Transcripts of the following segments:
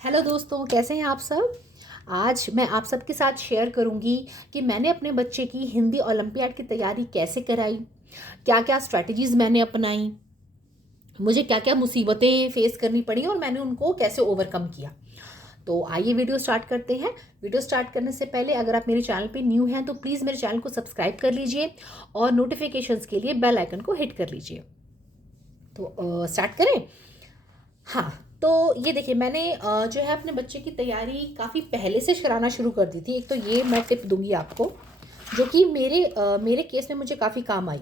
Hello दोस्तों, कैसे हैं आप सब। आज मैं आप सबके साथ शेयर करूंगी कि मैंने अपने बच्चे की हिंदी ओलंपियाड की तैयारी कैसे कराई, क्या क्या स्ट्रैटेजीज़ मैंने अपनाई, मुझे क्या क्या मुसीबतें फेस करनी पड़ी और मैंने उनको कैसे ओवरकम किया। तो आइए वीडियो स्टार्ट करते हैं। वीडियो स्टार्ट करने से पहले अगर आप मेरे चैनल पे न्यू हैं तो प्लीज़ मेरे चैनल को सब्सक्राइब कर लीजिए और नोटिफिकेशंस के लिए बेल आइकन को हिट कर लीजिए। तो स्टार्ट करें। हाँ, तो ये देखिए मैंने जो है अपने बच्चे की तैयारी काफ़ी पहले से कराना शुरू कर दी थी। एक तो ये मैं टिप दूंगी आपको, जो कि मेरे केस में मुझे काफ़ी काम आई।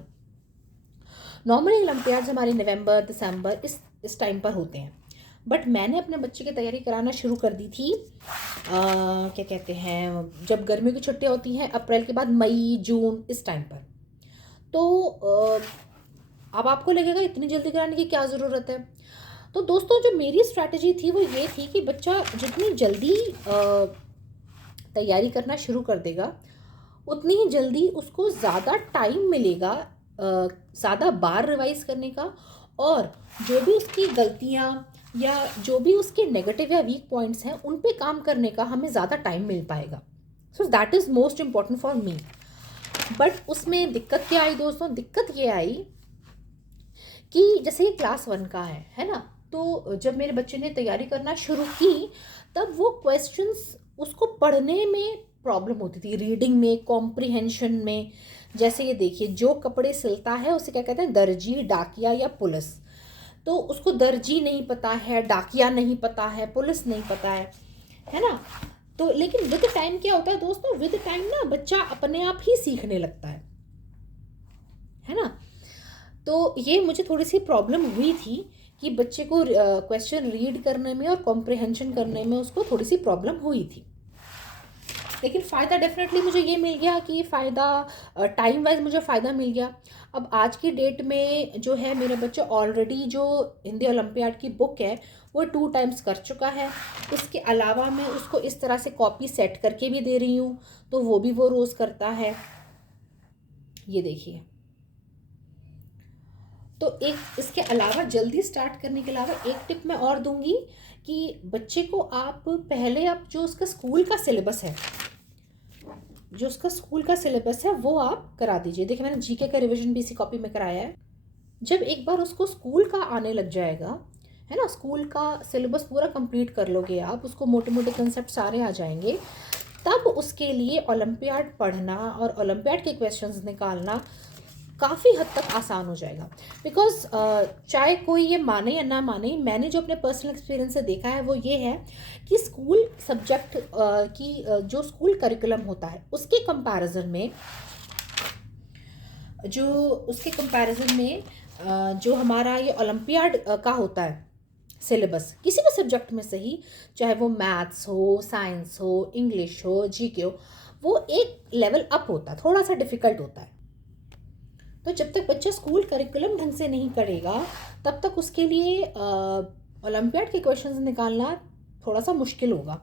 नॉर्मली ओलंपियाड्स हमारे नवंबर दिसंबर इस टाइम पर होते हैं, बट मैंने अपने बच्चे की तैयारी कराना शुरू कर दी थी क्या कहते हैं, जब गर्मियों की छुट्टियां होती हैं अप्रैल के बाद मई जून इस टाइम पर। तो अब आपको लगेगा इतनी जल्दी कराने की क्या ज़रूरत है। तो दोस्तों, जो मेरी स्ट्रैटेजी थी वो ये थी कि बच्चा जितनी जल्दी तैयारी करना शुरू कर देगा उतनी ही जल्दी उसको ज़्यादा टाइम मिलेगा ज़्यादा बार रिवाइज करने का, और जो भी उसकी गलतियाँ या जो भी उसके नेगेटिव या वीक पॉइंट्स हैं उन पे काम करने का हमें ज़्यादा टाइम मिल पाएगा। So that is most important for me. But उसमें दिक्कत क्या आई दोस्तों, दिक्कत ये आई कि जैसे ये क्लास 1 का है ना। तो जब मेरे बच्चे ने तैयारी करना शुरू की तब वो क्वेश्चंस उसको पढ़ने में प्रॉब्लम होती थी, रीडिंग में, कॉम्प्रिहेंशन में। जैसे ये देखिए, जो कपड़े सिलता है उसे क्या कहते हैं, दर्जी, डाकिया या पुलिस। तो उसको दर्जी नहीं पता है, डाकिया नहीं पता है, पुलिस नहीं पता है ना। तो लेकिन विद टाइम क्या होता है दोस्तों, विद टाइम ना बच्चा अपने आप ही सीखने लगता है ना। तो ये मुझे थोड़ी सी प्रॉब्लम हुई थी कि बच्चे को क्वेश्चन रीड करने में और कॉम्प्रिहेंशन करने में उसको थोड़ी सी प्रॉब्लम हुई थी। लेकिन फ़ायदा डेफिनेटली मुझे ये मिल गया कि फ़ायदा टाइम वाइज मुझे फ़ायदा मिल गया। अब आज की डेट में जो है, मेरा बच्चा ऑलरेडी जो हिंदी ओलंपियाड की बुक है वो 2 टाइम्स कर चुका है। उसके अलावा मैं उसको इस तरह से कॉपी सेट करके भी दे रही हूँ, तो वो भी वो रोज़ करता है। ये देखिए। तो एक इसके अलावा जल्दी स्टार्ट करने के अलावा एक टिप मैं और दूंगी कि बच्चे को आप पहले, आप जो उसका स्कूल का सिलेबस है, वो आप करा दीजिए। देखिए मैंने जीके का रिवीजन भी इसी कॉपी में कराया है। जब एक बार उसको स्कूल का आने लग जाएगा, है ना, स्कूल का सिलेबस पूरा कंप्लीट कर लोगे आप, उसको मोटे मोटे कंसेप्ट सारे आ जाएंगे, तब उसके लिए ओलंपियाड पढ़ना और ओलंपियाड के क्वेश्चंस निकालना काफ़ी हद तक आसान हो जाएगा। बिकॉज चाहे कोई ये माने या ना माने, मैंने जो अपने पर्सनल एक्सपीरियंस से देखा है वो ये है कि स्कूल सब्जेक्ट की जो स्कूल करिकुलम होता है उसके कंपैरिजन में जो हमारा ये ओलंपियाड का होता है सिलेबस, किसी भी सब्जेक्ट में सही, चाहे वो मैथ्स हो, साइंस हो, इंग्लिश हो, जीके हो, वो एक लेवल अप होता है, थोड़ा सा डिफिकल्ट होता है। तो जब तक बच्चा स्कूल करिकुलम ढंग से नहीं करेगा तब तक उसके लिए ओलंपियाड के क्वेश्चंस निकालना थोड़ा सा मुश्किल होगा।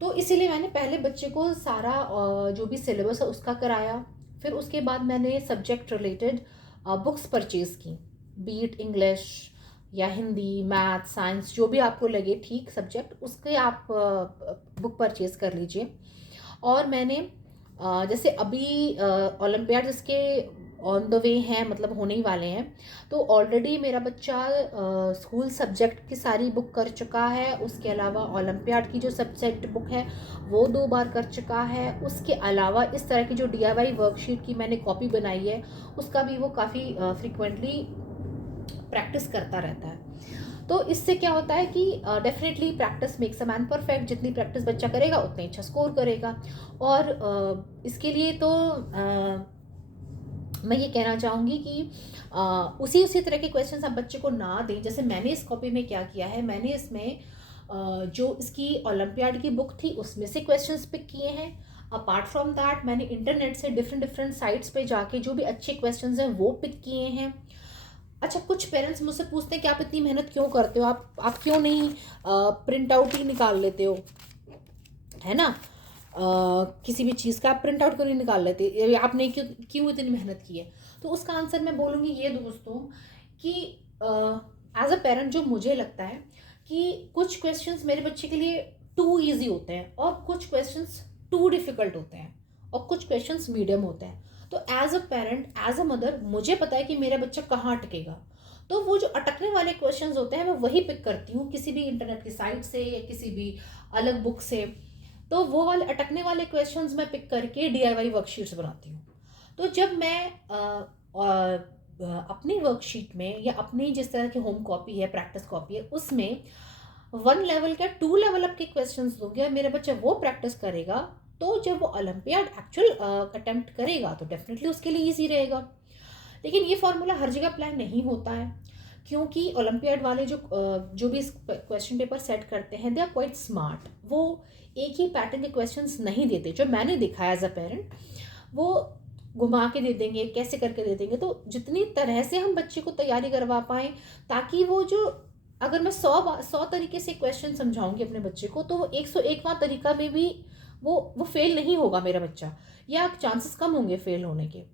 तो इसीलिए मैंने पहले बच्चे को सारा जो भी सिलेबस है उसका कराया। फिर उसके बाद मैंने सब्जेक्ट रिलेटेड बुक्स परचेज़ की, बीट इंग्लिश या हिंदी, मैथ, साइंस, जो भी आपको लगे ठीक सब्जेक्ट, उसके आप बुक परचेज़ कर लीजिए। और मैंने जैसे अभी ओलंपियाड जिसके ऑन द वे हैं, मतलब होने ही वाले हैं, तो ऑलरेडी मेरा बच्चा स्कूल सब्जेक्ट की सारी बुक कर चुका है। उसके अलावा ओलंपियाड की जो सब्जेक्ट बुक है वो 2 बार कर चुका है। उसके अलावा इस तरह की जो DIY वर्कशीट की मैंने कॉपी बनाई है उसका भी वो काफ़ी फ्रिक्वेंटली प्रैक्टिस करता रहता है। तो इससे क्या होता है कि definitely practice makes a man perfect. जितनी प्रैक्टिस बच्चा करेगा उतनी अच्छा स्कोर करेगा। और इसके लिए तो मैं ये कहना चाहूँगी कि उसी उसी तरह के क्वेश्चंस आप बच्चे को ना दें। जैसे मैंने इस कॉपी में क्या किया है, मैंने इसमें जो इसकी ओलंपियाड की बुक थी उसमें से क्वेश्चंस पिक किए हैं। अपार्ट फ्रॉम दैट मैंने इंटरनेट से डिफरेंट डिफरेंट साइट्स पे जाके जो भी अच्छे क्वेश्चंस हैं वो पिक किए हैं। अच्छा, कुछ पेरेंट्स मुझसे पूछते हैं कि आप इतनी मेहनत क्यों करते हो, आप क्यों नहीं प्रिंट आउट ही निकाल लेते हो, है ना। किसी भी चीज़ का आप प्रिंट आउट क्यों नहीं निकाल लेते, आपने क्यों क्यों इतनी मेहनत की है। तो उसका आंसर मैं बोलूँगी ये दोस्तों कि एज अ पेरेंट जो मुझे लगता है कि कुछ क्वेश्चंस मेरे बच्चे के लिए टू इजी होते हैं और कुछ क्वेश्चंस टू डिफ़िकल्ट होते हैं और कुछ क्वेश्चंस मीडियम होते हैं। तो as a parent, as a mother, मुझे पता है कि मेरा बच्चा कहाँ अटकेगा। तो वो जो अटकने वाले क्वेश्चंस होते हैं मैं वही पिक करती हूँ किसी भी इंटरनेट की साइट से या किसी भी अलग बुक से। तो वो वाले अटकने वाले क्वेश्चंस मैं पिक करके DIY वर्कशीट्स बनाती हूँ। तो जब मैं अपनी वर्कशीट में या अपनी जिस तरह की होम कॉपी है, प्रैक्टिस कॉपी है, उसमें 1 लेवल का 2 लेवल अप के क्वेश्चंस दूंगी और मेरा बच्चा वो प्रैक्टिस करेगा, तो जब वो ओलंपियाड एक्चुअल अटेम्प्ट करेगा तो डेफिनेटली उसके लिए ईजी रहेगा। लेकिन ये फॉर्मूला हर जगह अप्लाई नहीं होता है, क्योंकि ओलंपियाड वाले जो भी क्वेश्चन पेपर सेट करते हैं, दे आर क्वाइट स्मार्ट। वो एक ही पैटर्न के क्वेश्चंस नहीं देते जो मैंने देखा एज अ पेरेंट। वो घुमा के दे देंगे, कैसे करके दे देंगे। तो जितनी तरह से हम बच्चे को तैयारी करवा पाएँ, ताकि वो जो, अगर मैं 100 तरीके से क्वेश्चन समझाऊंगी अपने बच्चे को, तो वो 101वां तरीका में भी वो फेल नहीं होगा मेरा बच्चा, या चांसेस कम होंगे फेल होने के।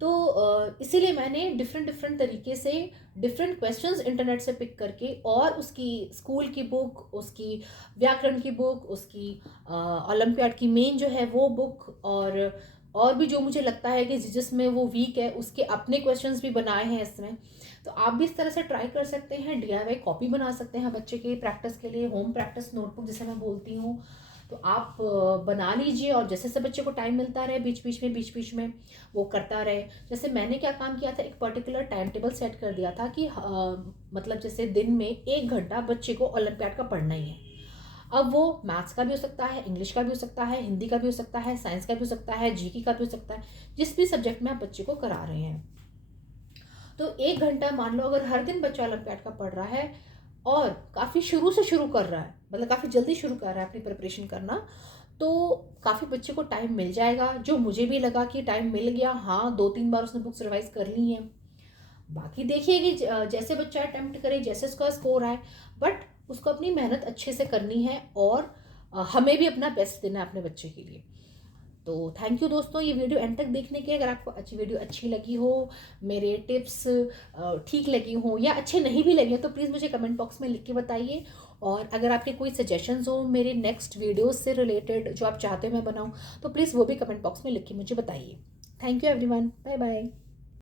तो इसीलिए मैंने डिफरेंट डिफरेंट तरीके से डिफरेंट क्वेश्चंस इंटरनेट से पिक करके, और उसकी स्कूल की बुक, उसकी व्याकरण की बुक, उसकी ओलंपियाड की मेन जो है वो बुक, और भी जो मुझे लगता है कि जिसमें वो वीक है उसके अपने क्वेश्चंस भी बनाए हैं इसमें। तो आप भी इस तरह से ट्राई कर सकते हैं। DIY कॉपी बना सकते हैं बच्चे के प्रैक्टिस के लिए, होम प्रैक्टिस नोटबुक जिसे मैं बोलती हूँ। तो आप बना लीजिए, और जैसे से बच्चे को टाइम मिलता रहे बीच बीच में वो करता रहे। जैसे मैंने क्या काम किया था, एक पर्टिकुलर टाइम टेबल सेट कर दिया था कि मतलब जैसे दिन में 1 घंटा बच्चे को ओलंपियाड का पढ़ना ही है। अब वो मैथ्स का भी हो सकता है, इंग्लिश का भी हो सकता है, हिंदी का भी हो सकता है, साइंस का भी हो सकता है, GK का भी हो सकता है, जिस भी सब्जेक्ट में आप बच्चे को करा रहे हैं। तो 1 घंटा मान लो, अगर हर दिन बच्चा ओलंपियाड का पढ़ रहा है और काफ़ी शुरू से शुरू कर रहा है, मतलब काफ़ी जल्दी शुरू कर रहा है अपनी प्रिपरेशन करना, तो काफ़ी बच्चे को टाइम मिल जाएगा। जो मुझे भी लगा कि टाइम मिल गया, हाँ 2-3 बार उसने बुक्स रिवाइज कर ली हैं। बाकी देखिए कि जैसे बच्चा अटेम्प्ट करे, जैसे उसका स्कोर आए, बट उसको अपनी मेहनत अच्छे से करनी है, और हमें भी अपना बेस्ट देना है अपने बच्चे के लिए। तो थैंक यू दोस्तों, ये वीडियो एंड तक देखने के। अगर आपको वीडियो अच्छी लगी हो, मेरे टिप्स ठीक लगी हो या अच्छे नहीं भी लगे, तो प्लीज़ मुझे कमेंट बॉक्स में लिख के बताइए। और अगर आपके कोई सजेशंस हो मेरे नेक्स्ट वीडियोस से रिलेटेड जो आप चाहते हो मैं बनाऊं, तो प्लीज़ वो भी कमेंट बॉक्स में लिख के मुझे बताइए। Thank you everyone, bye bye.